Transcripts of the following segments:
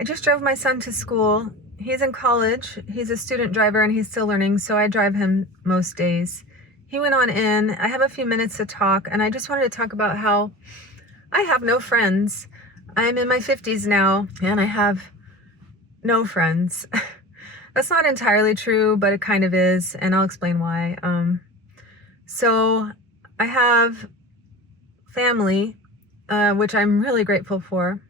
I just drove my son to school. He's in college. He's a student driver and he's still learning, so I drive him most days. He went on in. I have a few minutes to talk, and I just wanted to talk about how I have no friends. I'm in my 50s now, and I have no friends. That's not entirely true, but it kind of is, and I'll explain why. So I have family, which I'm really grateful for.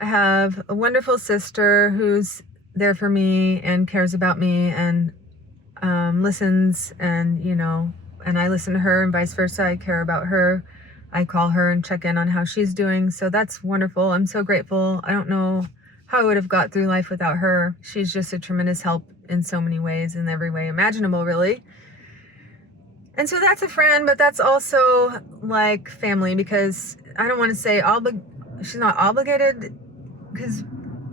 I have a wonderful sister who's there for me and cares about me and listens, and and I listen to her and vice versa. I care about her. I call her and check in on how she's doing. So that's wonderful. I'm so grateful. I don't know how I would have got through life without her. She's just a tremendous help in so many ways, in every way imaginable, really. And so that's a friend, but that's also like family, because I don't want to say she's not obligated, because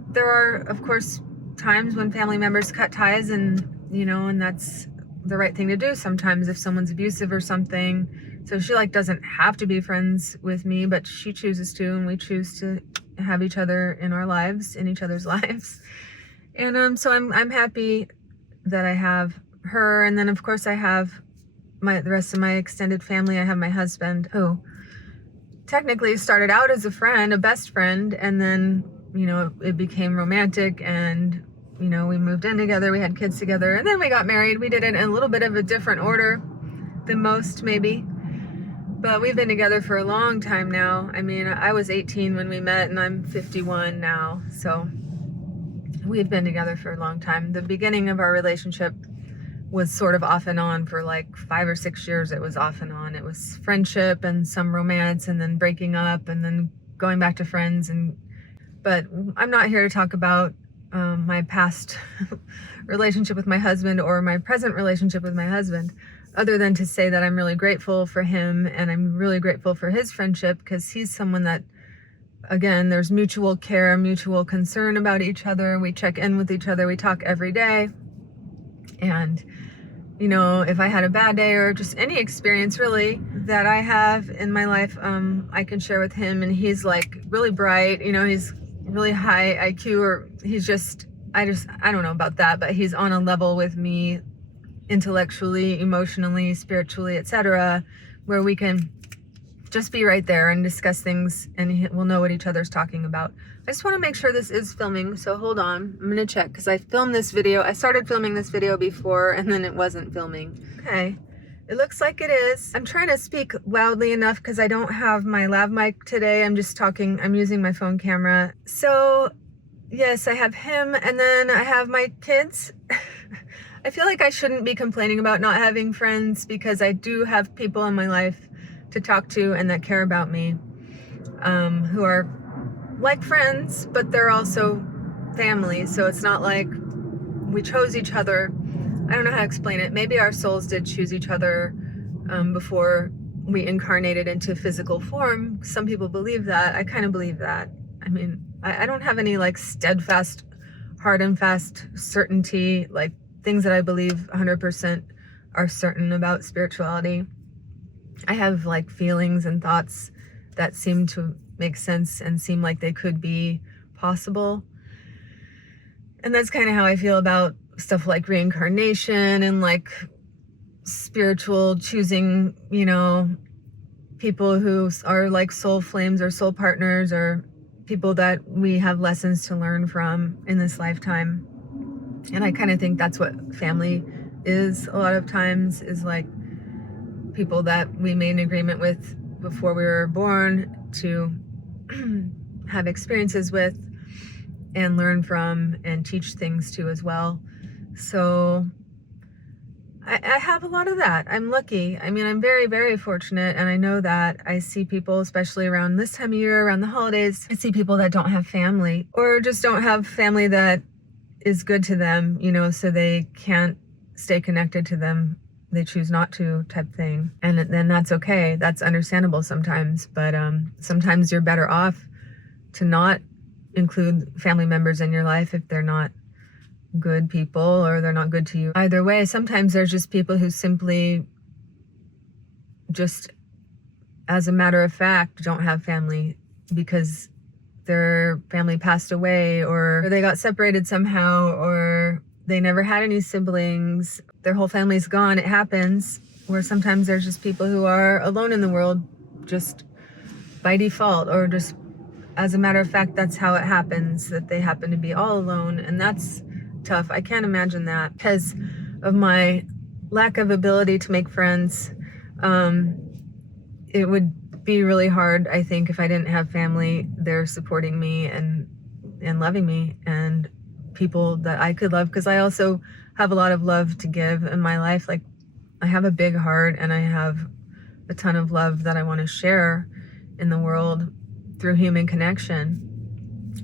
there are, of course, times when family members cut ties, and and that's the right thing to do sometimes if someone's abusive or something. So she doesn't have to be friends with me, but she chooses to, and we choose to have each other in our lives, in each other's lives. And so I'm happy that I have her. And then of course I have the rest of my extended family. I have my husband, who technically started out as a friend, a best friend, and then it became romantic, and we moved in together, we had kids together, and then we got married. We did it in a little bit of a different order than most, maybe, but we've been together for a long time now. I mean, I was 18 when we met, and I'm 51 now, so we've been together for a long time. The beginning of our relationship was sort of off and on for 5 or 6 years. It was off and on. It was friendship and some romance, and then breaking up, and then going back to friends. But I'm not here to talk about my past relationship with my husband or my present relationship with my husband, other than to say that I'm really grateful for him, and I'm really grateful for his friendship, because he's someone that, again, there's mutual care, mutual concern about each other. We check in with each other. We talk every day. And if I had a bad day or just any experience really that I have in my life, I can share with him. And he's really bright, he's really high IQ, or he's just, I don't know about that, but he's on a level with me intellectually, emotionally, spiritually, etc., where we can just be right there and discuss things, and we'll know what each other's talking about. I just want to make sure this is filming, so hold on. I'm going to check, because I filmed this video. I started filming this video before, and then it wasn't filming. Okay, it looks like it is. I'm trying to speak loudly enough because I don't have my lav mic today. I'm just talking. I'm using my phone camera. So, yes, I have him, and then I have my kids. I feel like I shouldn't be complaining about not having friends, because I do have people in my life to talk to and that care about me, who are like friends, but they're also family. So it's not like we chose each other. I don't know how to explain it. Maybe our souls did choose each other before we incarnated into physical form. Some people believe that. I kind of believe that. I mean, I don't have any steadfast, hard and fast certainty, things that I believe 100% are certain about spirituality. I have feelings and thoughts that seem to make sense and seem like they could be possible. And that's kind of how I feel about stuff like reincarnation and spiritual choosing, people who are soul flames or soul partners, or people that we have lessons to learn from in this lifetime. And I kind of think that's what family is a lot of times, is people that we made an agreement with before we were born to have experiences with and learn from and teach things to as well. So I have a lot of that. I'm lucky. I mean, I'm very, very fortunate, and I know that. I see people, especially around this time of year, around the holidays, I see people that don't have family, or just don't have family that is good to them, so they can't stay connected to them. They choose not to, type thing. And then that's okay. That's understandable sometimes. But sometimes you're better off to not include family members in your life if they're not good people or they're not good to you. Either way, sometimes there's just people who simply just, as a matter of fact, don't have family because their family passed away, or they got separated somehow, or they never had any siblings, their whole family's gone. It happens where sometimes there's just people who are alone in the world just by default, or just as a matter of fact, that's how it happens, that they happen to be all alone. And that's tough. I can't imagine that because of my lack of ability to make friends. It would be really hard, I think, if I didn't have family there supporting me and loving me, and people that I could love, because I also have a lot of love to give in my life. Like, I have a big heart and I have a ton of love that I want to share in the world through human connection.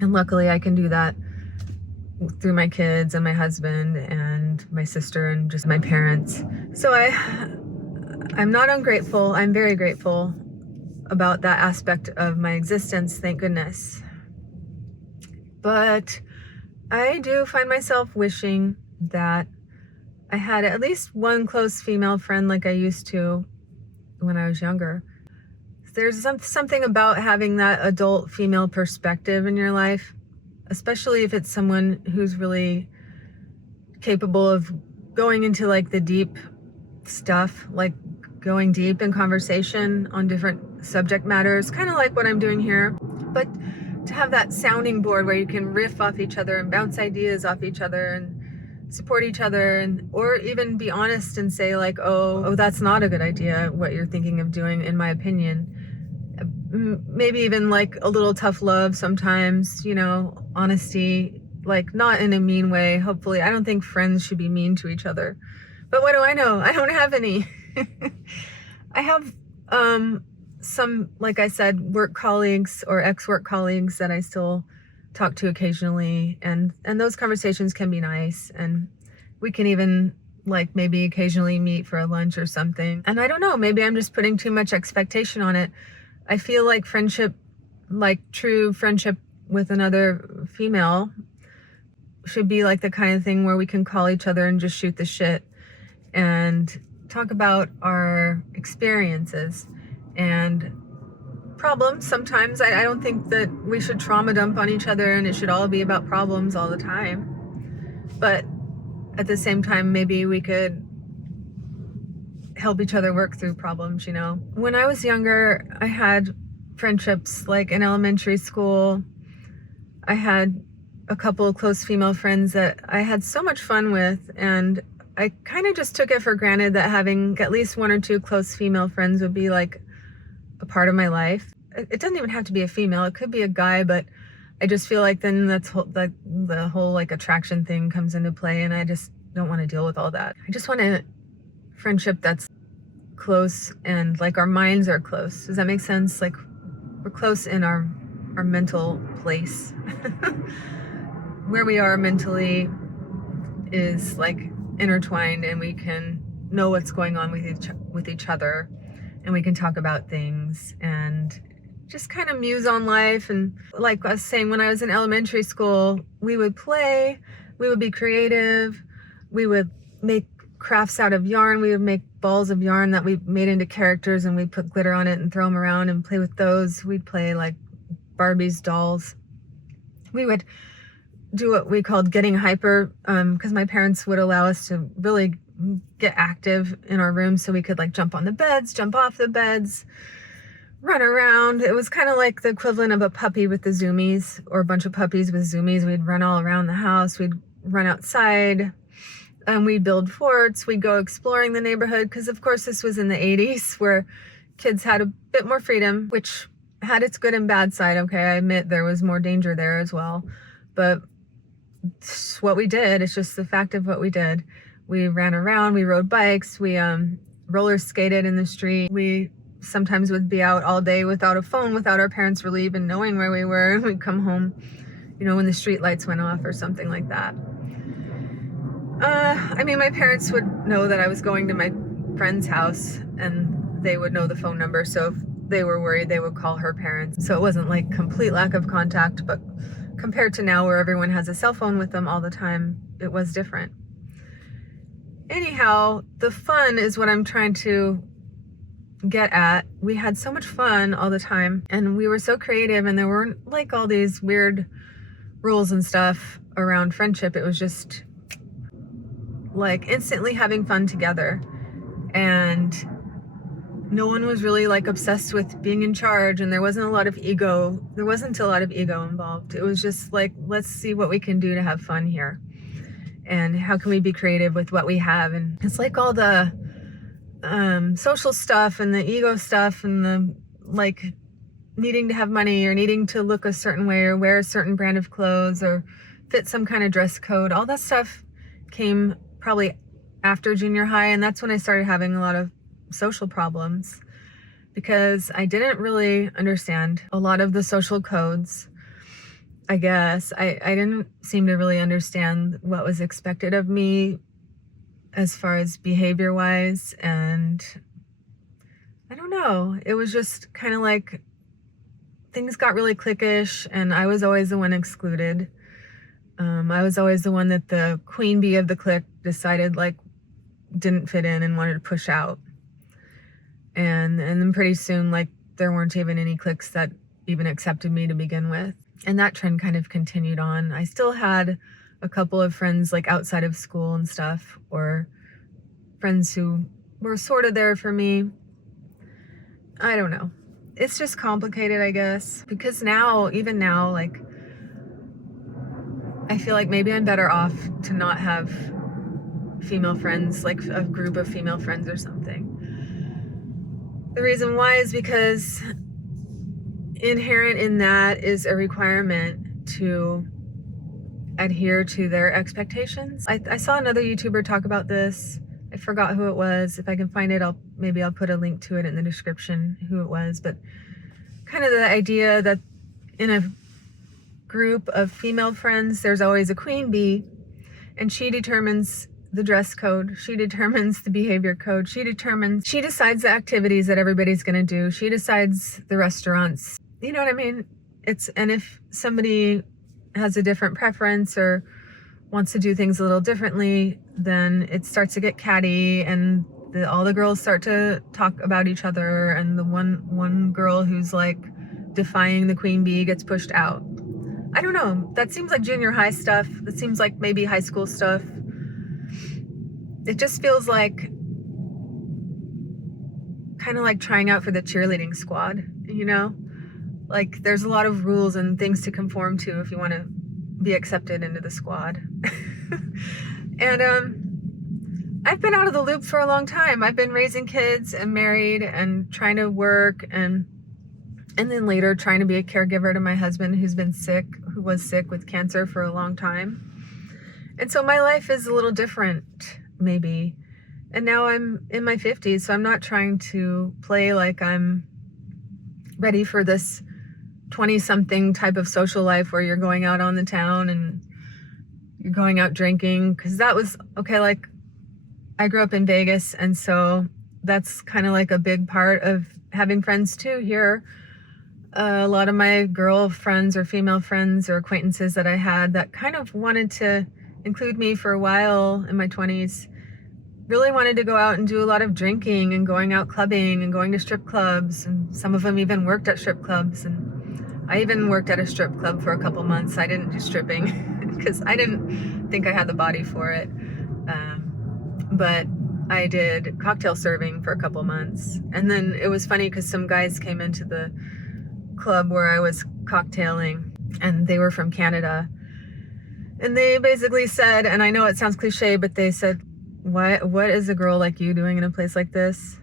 And luckily I can do that through my kids and my husband and my sister and just my parents. So I'm not ungrateful. I'm very grateful about that aspect of my existence, thank goodness. But I do find myself wishing that I had at least one close female friend like I used to when I was younger. There's something about having that adult female perspective in your life, especially if it's someone who's really capable of going into like the deep stuff, like going deep in conversation on different subject matters, kind of like what I'm doing here. But to have that sounding board where you can riff off each other and bounce ideas off each other and support each other, and or even be honest and say like, oh, that's not a good idea, what you're thinking of doing, in my opinion. Maybe even like a little tough love sometimes, you know, honesty, like not in a mean way. Hopefully, I don't think friends should be mean to each other. But what do I know? I don't have any. I have some, like I said, work colleagues or ex-work colleagues that I still talk to occasionally, and those conversations can be nice, and we can even like maybe occasionally meet for a lunch or something. And I don't know, maybe I'm just putting too much expectation on it. I feel like friendship, like true friendship with another female, should be like the kind of thing where we can call each other and just shoot the shit and talk about our experiences and problems. Sometimes I don't think that we should trauma dump on each other and it should all be about problems all the time. But at the same time, maybe we could help each other work through problems, you know. When I was younger, I had friendships like in elementary school. I had a couple of close female friends that I had so much fun with, and I kind of just took it for granted that having at least one or two close female friends would be like a part of my life. It doesn't even have to be a female, it could be a guy, but I just feel like then that's like the whole like attraction thing comes into play, and I just don't want to deal with all that. I just want a friendship that's close and like our minds are close. Does that make sense? Like we're close in our mental place. Where we are mentally is like intertwined, and we can know what's going on with each other, and we can talk about things and just kind of muse on life. And like I was saying, when I was in elementary school, we would play, we would be creative, we would make crafts out of yarn, we would make balls of yarn that we made into characters, and we'd put glitter on it and throw them around and play with those. We'd play like Barbie's dolls. We would do what we called getting hyper, because my parents would allow us to really get active in our room, so we could like jump on the beds, jump off the beds, run around. It was kind of like the equivalent of a puppy with the zoomies, or a bunch of puppies with zoomies. We'd run all around the house, we'd run outside, and we'd build forts, we'd go exploring the neighborhood, because of course this was in the 80s where kids had a bit more freedom, which had its good and bad side. Okay, I admit there was more danger there as well, but it's what we did. It's just the fact of what we did. We ran around, we rode bikes, we roller skated in the street. We sometimes would be out all day without a phone, without our parents really even knowing where we were, and we'd come home, you know, when the street lights went off or something like that. I mean, my parents would know that I was going to my friend's house, and they would know the phone number, so if they were worried, they would call her parents. So it wasn't like complete lack of contact, but compared to now where everyone has a cell phone with them all the time, it was different. Anyhow, the fun is what I'm trying to get at. We had so much fun all the time, and we were so creative, and there weren't like all these weird rules and stuff around friendship. It was just like instantly having fun together, and no one was really like obsessed with being in charge, and there wasn't a lot of ego involved. It was just like, let's see what we can do to have fun here, and how can we be creative with what we have. And it's like all the social stuff and the ego stuff and the like needing to have money or needing to look a certain way or wear a certain brand of clothes or fit some kind of dress code. All that stuff came probably after junior high, and that's when I started having a lot of social problems, because I didn't really understand a lot of the social codes. I guess I didn't seem to really understand what was expected of me as far as behavior wise, and I don't know, it was just kind of like things got really cliquish, and I was always the one excluded. I was always the one that the queen bee of the clique decided like didn't fit in and wanted to push out. And then pretty soon, like, there weren't even any cliques that even accepted me to begin with. And that trend kind of continued on. I still had a couple of friends like outside of school and stuff, or friends who were sort of there for me. I don't know. It's just complicated, I guess, because now, even now, like, I feel like maybe I'm better off to not have female friends, like a group of female friends or something. The reason why is because inherent in that is a requirement to adhere to their expectations. I saw another YouTuber talk about this. I forgot who it was. If I can find it, maybe I'll put a link to it in the description, who it was. But kind of the idea that in a group of female friends, there's always a queen bee, and she determines the dress code, she determines the behavior code, she decides the activities that everybody's gonna do, she decides the restaurants. You know what I mean? And if somebody has a different preference or wants to do things a little differently, then it starts to get catty, and all the girls start to talk about each other, and the one girl who's like defying the queen bee gets pushed out. I don't know. That seems like junior high stuff. That seems like maybe high school stuff. It just feels like kind of like trying out for the cheerleading squad, you know? Like, there's a lot of rules and things to conform to if you want to be accepted into the squad. And I've been out of the loop for a long time. I've been raising kids and married and trying to work, and then later trying to be a caregiver to my husband who was sick with cancer for a long time. And so my life is a little different, maybe. And now I'm in my 50s, so I'm not trying to play like I'm ready for this 20-something type of social life where you're going out on the town and you're going out drinking. Because that was, okay, like, I grew up in Vegas, and so that's kind of like a big part of having friends too here. A lot of my girl friends or female friends or acquaintances that I had that kind of wanted to include me for a while in my 20s really wanted to go out and do a lot of drinking and going out clubbing and going to strip clubs, and some of them even worked at strip clubs. And I even worked at a strip club for a couple months. I didn't do stripping because I didn't think I had the body for it, but I did cocktail serving for a couple months. And then it was funny because some guys came into the club where I was cocktailing, and they were from Canada, and they basically said, and I know it sounds cliche, but they said, what is a girl like you doing in a place like this?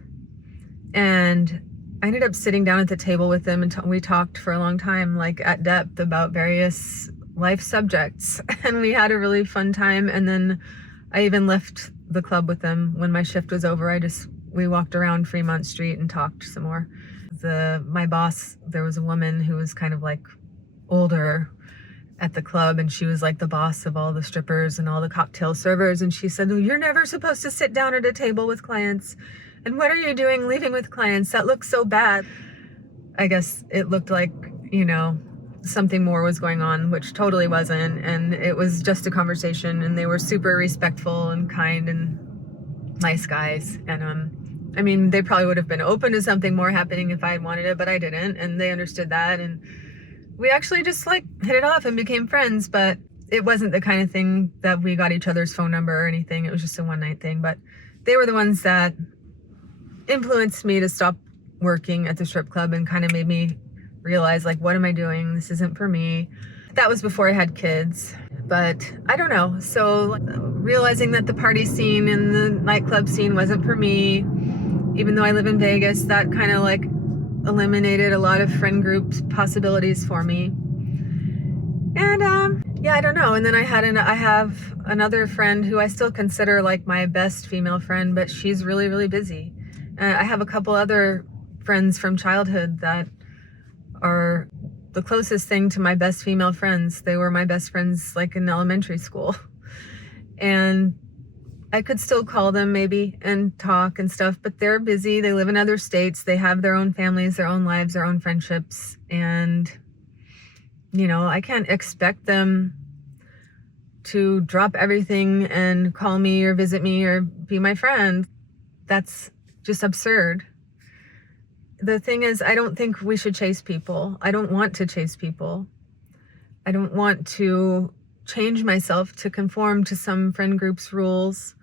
And I ended up sitting down at the table with them, and we talked for a long time, like at depth, about various life subjects, and we had a really fun time. And then I even left the club with them when my shift was over. We walked around Fremont Street and talked some more. My boss, there was a woman who was kind of like older at the club, and she was like the boss of all the strippers and all the cocktail servers, and she said, "Oh, you're never supposed to sit down at a table with clients, and what are you doing leaving with clients? That looks so bad." I guess it looked like, something more was going on, which totally wasn't, and it was just a conversation, and they were super respectful and kind and nice guys. And I mean, they probably would have been open to something more happening if I had wanted it, but I didn't, and they understood that, and we actually just like hit it off and became friends. But it wasn't the kind of thing that we got each other's phone number or anything. It was just a one-night thing. But they were the ones that influenced me to stop working at the strip club and kind of made me realize, like, what am I doing? This isn't for me. That was before I had kids, but I don't know. So realizing that the party scene and the nightclub scene wasn't for me, even though I live in Vegas, that kind of like eliminated a lot of friend group possibilities for me. And yeah, I don't know. And then I have another friend who I still consider like my best female friend, but she's really, really busy. I have a couple other friends from childhood that are the closest thing to my best female friends. They were my best friends like in elementary school. And I could still call them maybe and talk and stuff, but they're busy. They live in other states. They have their own families, their own lives, their own friendships. And, you know, I can't expect them to drop everything and call me or visit me or be my friend. That's just absurd. The thing is, I don't think we should chase people. I don't want to chase people. I don't want to change myself to conform to some friend group's rules.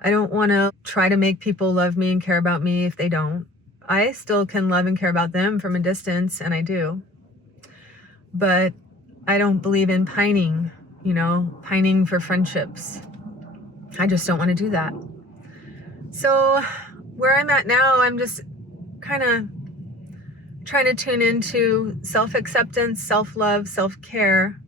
I don't want to try to make people love me and care about me if they don't. I still can love and care about them from a distance, and I do. But I don't believe in pining, you know, pining for friendships. I just don't want to do that. So where I'm at now, I'm just kind of trying to tune into self-acceptance, self-love, self-care.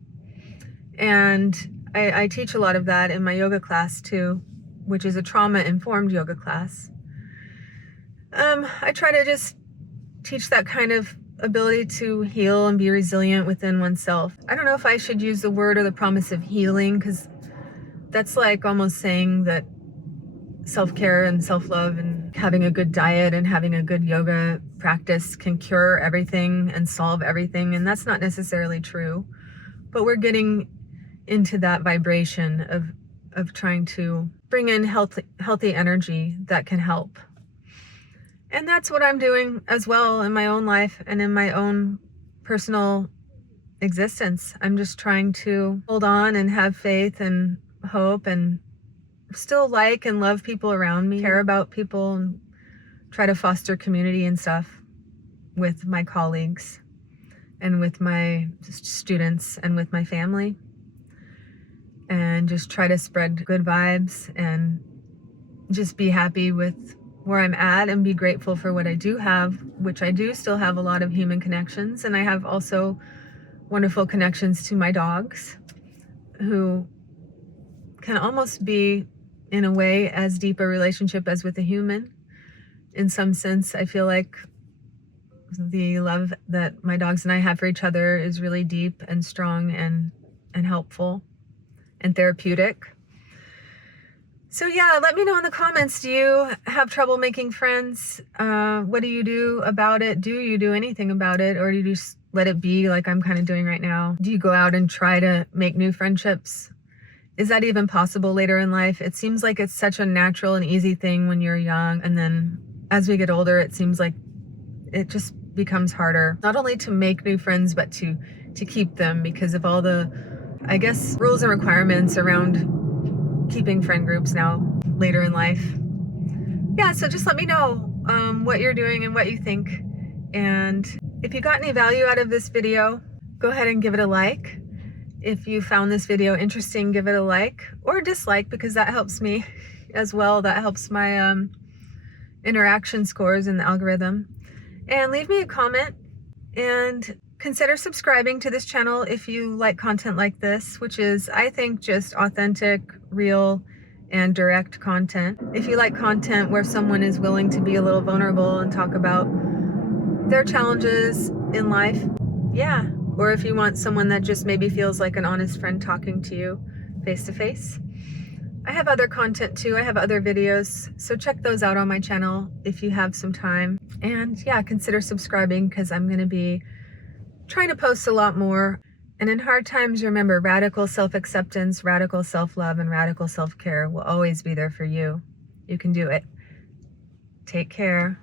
And I teach a lot of that in my yoga class too, which is a trauma-informed yoga class. I try to just teach that kind of ability to heal and be resilient within oneself. I don't know if I should use the word or the promise of healing, because that's like almost saying that self-care and self-love and having a good diet and having a good yoga practice can cure everything and solve everything, and that's not necessarily true. But we're getting into that vibration of trying to bring in healthy energy that can help. And that's what I'm doing as well in my own life and in my own personal existence. I'm just trying to hold on and have faith and hope and still like and love people around me, care about people, and try to foster community and stuff with my colleagues and with my students and with my family, and just try to spread good vibes and just be happy with where I'm at and be grateful for what I do have, which I do still have a lot of human connections. And I have also wonderful connections to my dogs, who can almost be, in a way, as deep a relationship as with a human. In some sense, I feel like the love that my dogs and I have for each other is really deep and strong and helpful and therapeutic. So yeah, let me know in the comments, do you have trouble making friends? What do you do about it? Do you do anything about it? Or do you just let it be like I'm kind of doing right now? Do you go out and try to make new friendships? Is that even possible later in life? It seems like it's such a natural and easy thing when you're young, and then as we get older, it seems like it just becomes harder, not only to make new friends, but to keep them, because of all the, I guess, rules and requirements around keeping friend groups now later in life. Yeah, so just let me know what you're doing and what you think. And if you got any value out of this video, go ahead and give it a like. If you found this video interesting, give it a like or dislike, because that helps me as well. That helps my interaction scores in the algorithm. And leave me a comment, and consider subscribing to this channel if you like content like this, which is, I think, just authentic, real, and direct content. If you like content where someone is willing to be a little vulnerable and talk about their challenges in life, yeah. Or if you want someone that just maybe feels like an honest friend talking to you face to face. I have other content too. I have other videos, so check those out on my channel if you have some time. And yeah, consider subscribing, because I'm going to be trying to post a lot more. And in hard times, remember, radical self-acceptance, radical self-love, and radical self-care will always be there for you. You can do it. Take care.